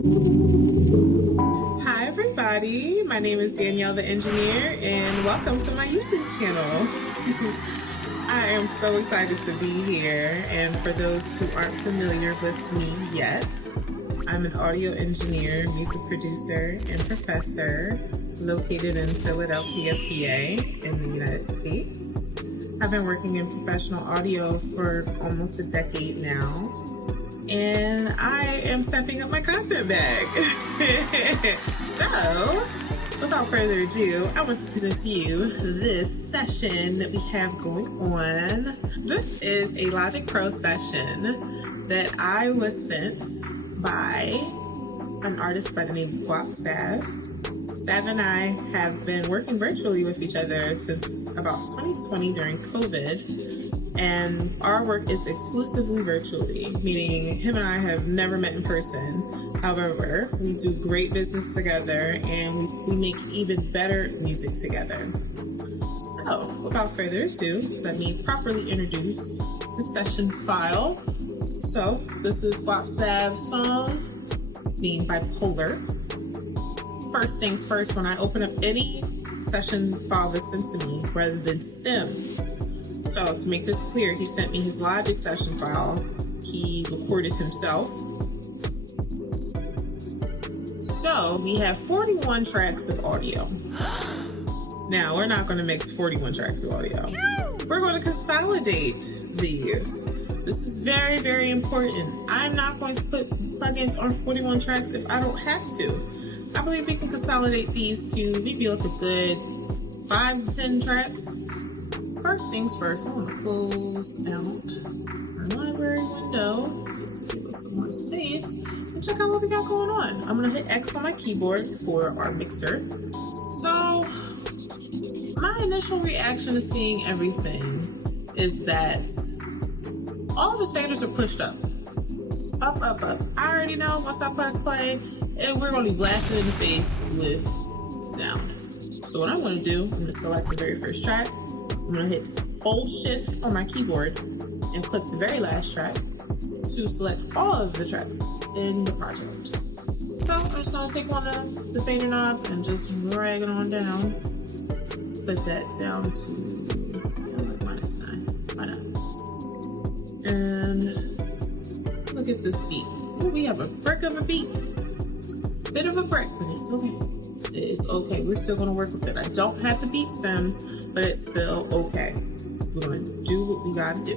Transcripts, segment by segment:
Hi everybody, my name is Danielle the Engineer and welcome to my YouTube channel. I am so excited to be here, and for those who aren't familiar with me yet, I'm an audio engineer, music producer, and professor located in Philadelphia, PA in the United States. I've been working in professional audio for almost a decade now, and I am stepping up my content bag. So, without further ado, I want to present to you this session that we have going on. This is a Logic Pro session that I was sent by an artist by the name of Sav. Sav and I have been working virtually with each other since about 2020 during COVID, and our work is exclusively virtually, meaning him and I have never met in person. However, we do great business together and we make even better music together. So, without further ado, let me properly introduce the session file. So, this is Sav's song being BiPolar. First things first, when I open up any session file that's sent to me rather than stems. So to make this clear, he sent me his Logic session file. He recorded himself. So we have 41 tracks of audio. Now, we're not going to mix 41 tracks of audio. We're going to consolidate these. This is very, very important. I'm not going to put plugins on 41 tracks if I don't have to. I believe we can consolidate these to maybe like a good 5 to 10 tracks. First things first, I want to close out our library window just to give us some more space and check out what we got going on. I'm going to hit X on my keyboard for our mixer. So, my initial reaction to seeing everything is that all of his faders are pushed up. Up, up, up. I already know once I press play, and we're going to be blasted in the face with sound. So what I'm going to do, I'm going to select the very first track. I'm going to hit Hold Shift on my keyboard and click the very last track to select all of the tracks in the project. So I'm just going to take one of the fader knobs and just drag it on down. Split that down to like -9. Why not? And look at this beat. Ooh, we have a brick of a beat. Bit of a brick, but it's okay. It's okay. We're still gonna work with it. I don't have the beat stems, but it's still okay. We're gonna do what we gotta do.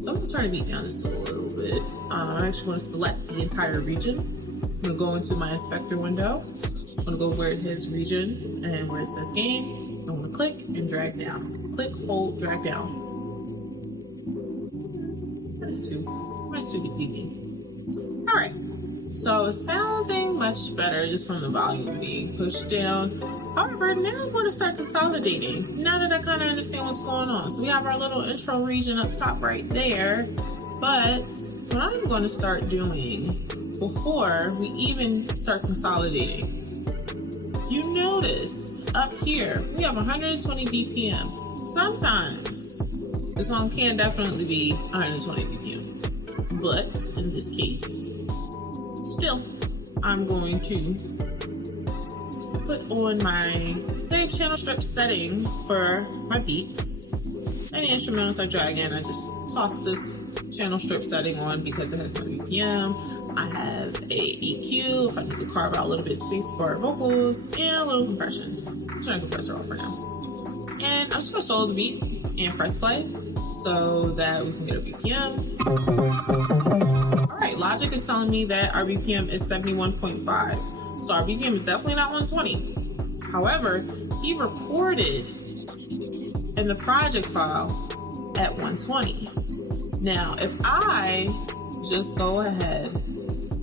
So I'm gonna turn the beat down just a little bit. I actually want to select the entire region. I'm gonna go into my inspector window. I'm gonna go where it has region and where it says game. I want to click and drag down. Click, hold, drag down. That's two. That's too beeping. All right. So it's sounding much better just from the volume being pushed down. However, now I'm going to start consolidating now that I kind of understand what's going on. So we have our little intro region up top right there. But what I'm going to start doing before we even start consolidating, if you notice up here, we have 120 BPM. Sometimes this one can definitely be 120 BPM. But in this case, still, I'm going to put on my save channel strip setting for my beats. Any instrumentals I drag in, I just toss this channel strip setting on because it has my BPM. I have a EQ if I need to carve out a little bit of space for vocals, and a little compression. Turn the compressor off for now. And I'm just going to solo the beat and press play so that we can get a BPM. Alright, Logic is telling me that our BPM is 71.5. So our BPM is definitely not 120. However, he recorded in the project file at 120. Now, if I just go ahead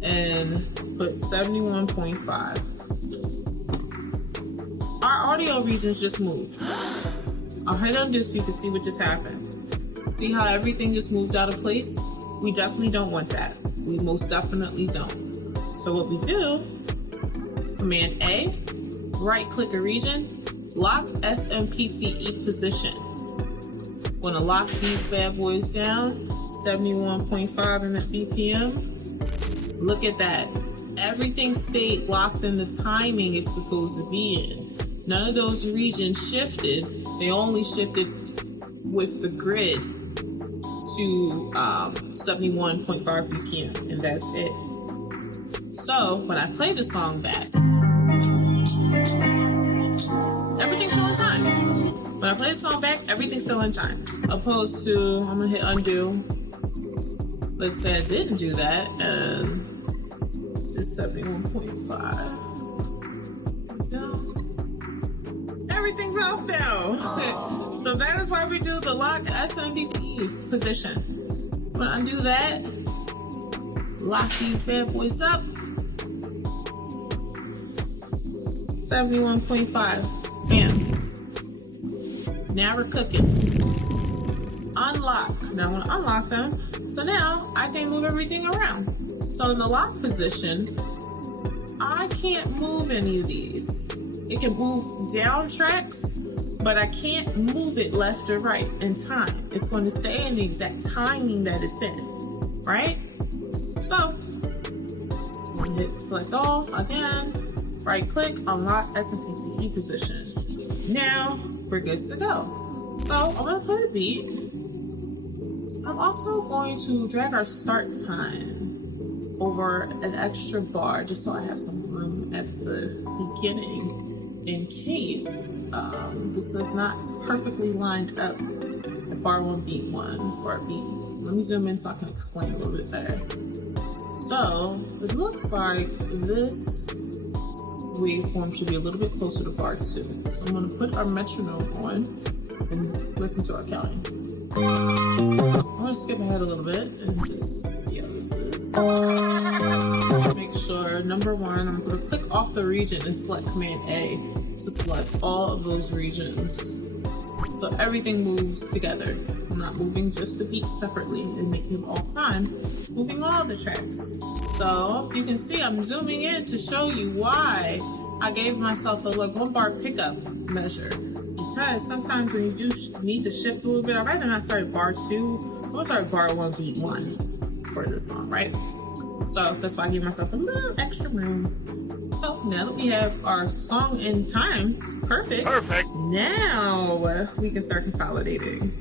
and put 71.5, our audio regions just moved. I'll hit undo so you can see what just happened. See how everything just moved out of place? We definitely don't want that. We most definitely don't. So what we do, Command A, right click a region, lock SMPTE position. Gonna lock these bad boys down, 71.5 in the BPM. Look at that. Everything stayed locked in the timing it's supposed to be in. None of those regions shifted. They only shifted with the grid to 71.5 BPM, and that's it. So when I play the song back, everything's still in time. When I play the song back, everything's still in time. Opposed to, I'm gonna hit undo. Let's say I didn't do that, and it's 71.5. Everything's off now. So that is why we do the lock SMPTE position. When I do that, lock these bad boys up. 71.5. Bam. Now we're cooking. Unlock. Now I want to unlock them. So now I can move everything around. So in the lock position, I can't move any of these. It can move down tracks, but I can't move it left or right in time. It's going to stay in the exact timing that it's in, right? So, I'm going to hit select all again, right click, unlock SMPTE position. Now, we're good to go. So, I'm going to play the beat. I'm also going to drag our start time over an extra bar just so I have some room at the beginning in case this is not perfectly lined up at bar 1 beat 1 for a beat. Let me zoom in so I can explain a little bit better. So it looks like this waveform should be a little bit closer to bar 2. So I'm going to put our metronome on and listen to our counting. I'm going to skip ahead a little bit and just see how this is. Make sure, number 1, I'm going to click off the region and select Command A to select all of those regions. So everything moves together. I'm not moving just the beats separately and making them off time, moving all the tracks. So if you can see, I'm zooming in to show you why I gave myself a 1 bar pickup measure. Because sometimes when you do need to shift a little bit, I'd rather not start at bar 2. I'm going to start at bar 1 beat 1 for this song, right? So that's why I give myself a little extra room. So now that we have our song in time, perfect. Now we can start consolidating.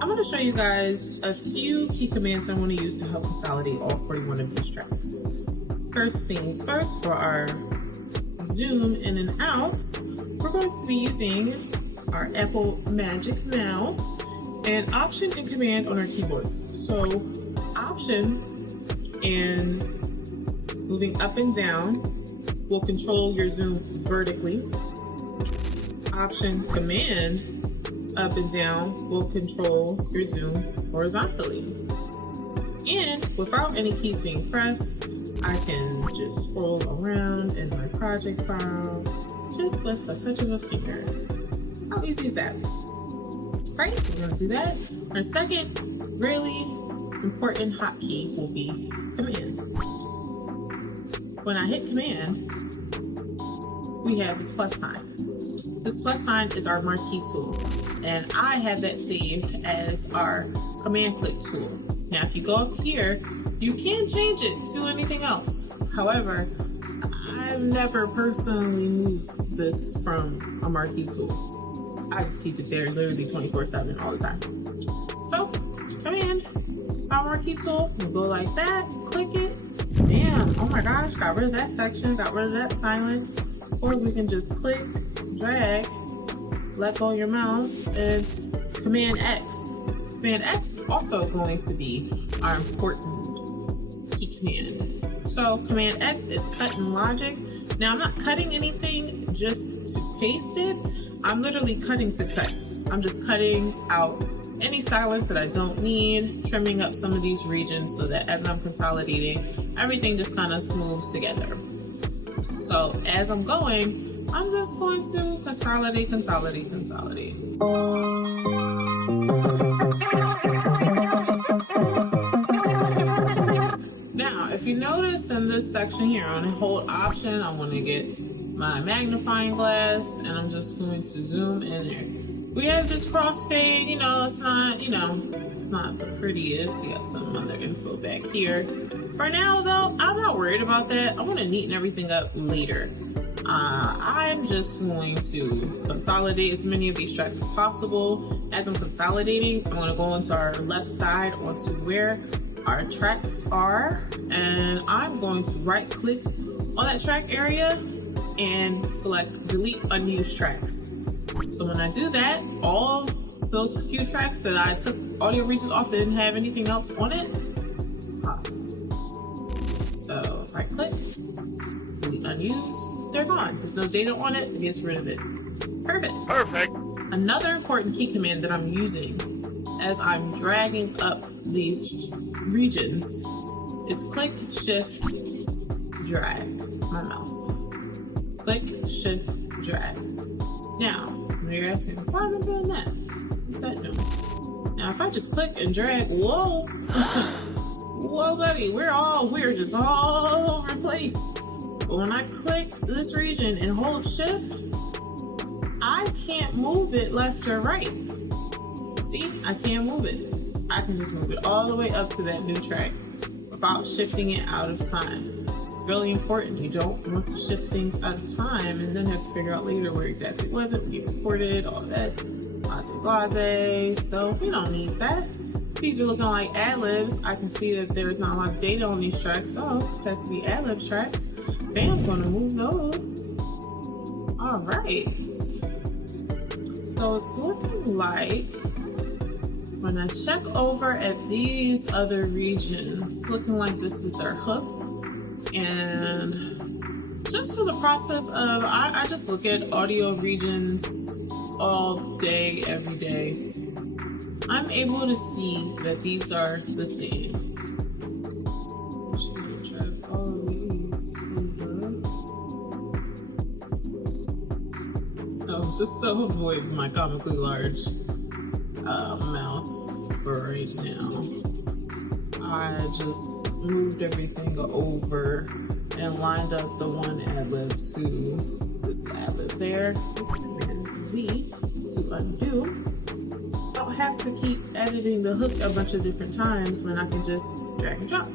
I'm going to show you guys a few key commands I want to use to help consolidate all 41 of these tracks. First things first, for our zoom in and out, we're going to be using our Apple Magic Mouse and Option and Command on our keyboards. So Option and moving up and down will control your zoom vertically. Option Command up and down will control your zoom horizontally. And without any keys being pressed, I can just scroll around in my project file just with a touch of a finger. How easy is that? Right, so we're going to do that. Our second really important hotkey will be Command. When I hit Command, we have this plus sign. This plus sign is our Marquee tool, and I have that saved as our command click tool. Now, if you go up here, you can change it to anything else. However, I've never personally moved this from a Marquee tool. I just keep it there literally 24/7 all the time. So, Command, our Marquee tool, we'll go like that, click it. Damn, oh my gosh, got rid of that section, got rid of that silence. Or we can just click, drag, let go of your mouse, and Command X. Command X also going to be our important key command. So Command X is cut in Logic. Now I'm not cutting anything just to paste it. I'm literally cutting to cut. I'm just cutting out any silence that I don't need, trimming up some of these regions so that as I'm consolidating, everything just kind of smooths together. So as I'm going, I'm just going to consolidate. Now, if you notice in this section here, I'm going to hold Option. I want to get my magnifying glass, and I'm just going to zoom in there. We have this crossfade, it's not the prettiest. You got some other info back here. For now though, I'm not worried about that. I want to neaten everything up later. I'm just going to consolidate as many of these tracks as possible. As I'm consolidating, I'm going to go into our left side onto where our tracks are, and I'm going to right click on that track area and select delete unused tracks. So when I do that, all those few tracks that I took audio regions off that didn't have anything else on it, pop. So right click, delete unused, they're gone. There's no data on it, it gets rid of it. Perfect. Another important key command that I'm using as I'm dragging up these regions is click, shift, drag my mouse. Click, shift, drag. Now, you're asking, why am I doing that? What's that doing? Now, if I just click and drag, whoa, whoa, buddy, we're just all over the place. But when I click this region and hold shift, I can't move it left or right. See, I can't move it. I can just move it all the way up to that new track without shifting it out of time. It's really important. You don't want to shift things out of time and then have to figure out later where exactly it was it, when you recorded, all that, blase. So we don't need that. These are looking like ad-libs. I can see that there's not a lot of data on these tracks, so it has to be ad-lib tracks. Bam, I'm gonna move those. All right. So it's looking like when I check over at these other regions, it's looking like this is our hook. And just for the process of, I just look at audio regions all day, every day. I'm able to see that these are the same. Should drag all these over. So just to avoid my comically large mouse for right now, I just moved everything over and lined up the one ad-lib to this ad-lib there, and Z to undo. I don't have to keep editing the hook a bunch of different times when I can just drag and drop.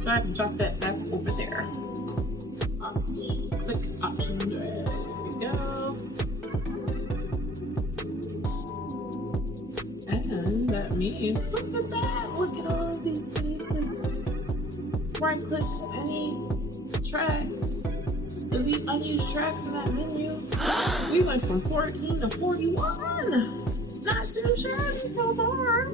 Drag and drop that back over there. Click, option, drag, there we go. And that means, look at that, look at all of these spaces. Right click any track, delete unused tracks in that menu. We went from 14 to 41. Not too shabby so far.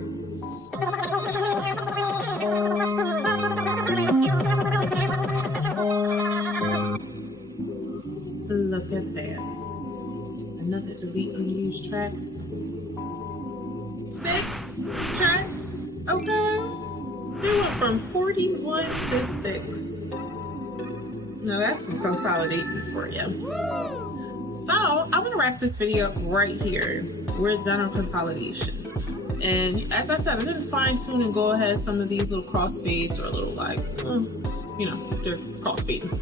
Look at that. Another delete unused tracks. 6 tracks, okay? We went from 41 to 6. Now that's some consolidating for you. So I'm gonna wrap this video up right here. We're done on consolidation. And as I said, I'm gonna fine tune and go ahead. Some of these little crossfades are a little like, they're crossfading.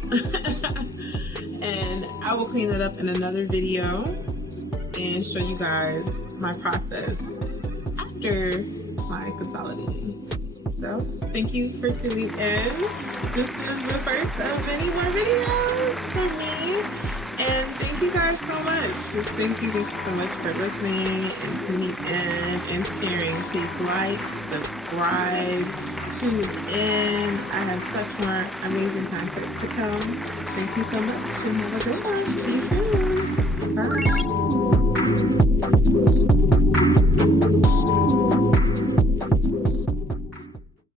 And I will clean it up in another video and show you guys my process after my consolidating. So thank you for tuning in. This is the first of many more videos from me. And thank you guys so much. Just thank you so much for listening and tuning in and sharing. Please like, subscribe, tune in. I have such more amazing content to come. Thank you so much and have a good one. See you soon.